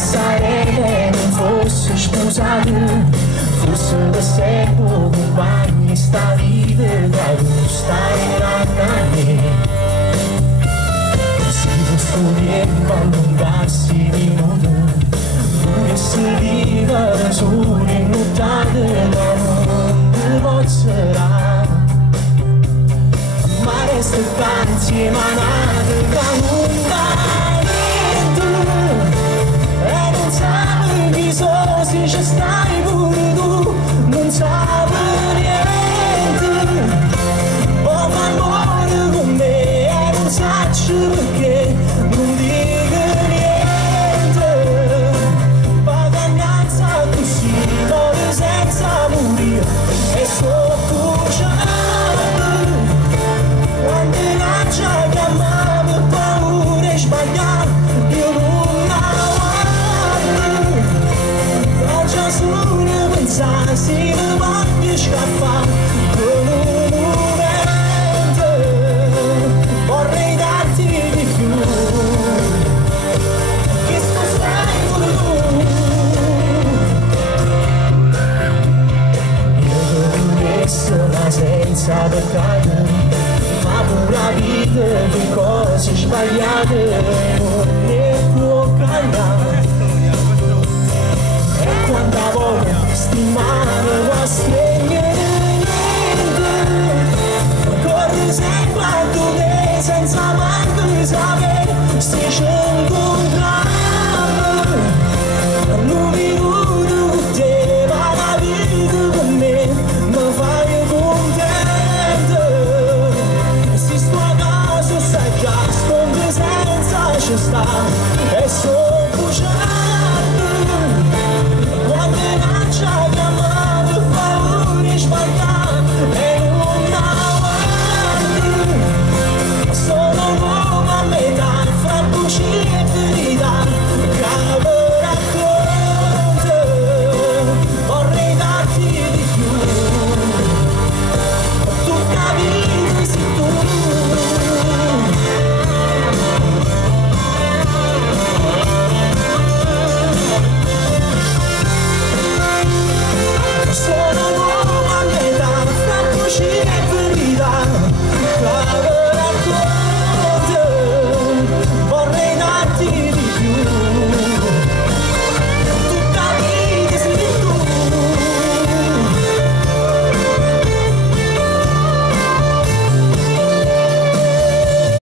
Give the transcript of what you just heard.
passarelle non fosse sposate, fosse da secolo compagni sta vita da gustareranno a me. Se questo tempo allungarsi di nuovo, pure se viva da sole in nottate, ma non ti pozzerà. Ma resta tanti emanate da non niente, e non sai chi so se ci stai pure tu, non sai niente. O fa amore con me e non sai perché non dico niente. Pagananza così, muore senza morire e soccorciare. Quando lancia chiamava paura e sbagliare, io non la guardo. Non c'è solo pensare se mi voglio scappare con un momento. Vorrei darti di più, che stai pure tu. Io dovrei essere senza peccato, ma pure la vita di cose sbagliate non ne può cambiare. E quando voglio stimare la stregna niente, corri sempre a dove senza manco sapere se c'è un contrario. Un minuto con te, ma la vita con me mi fai contento. Se sto a caso sai già, sconto senza ci sta, e solo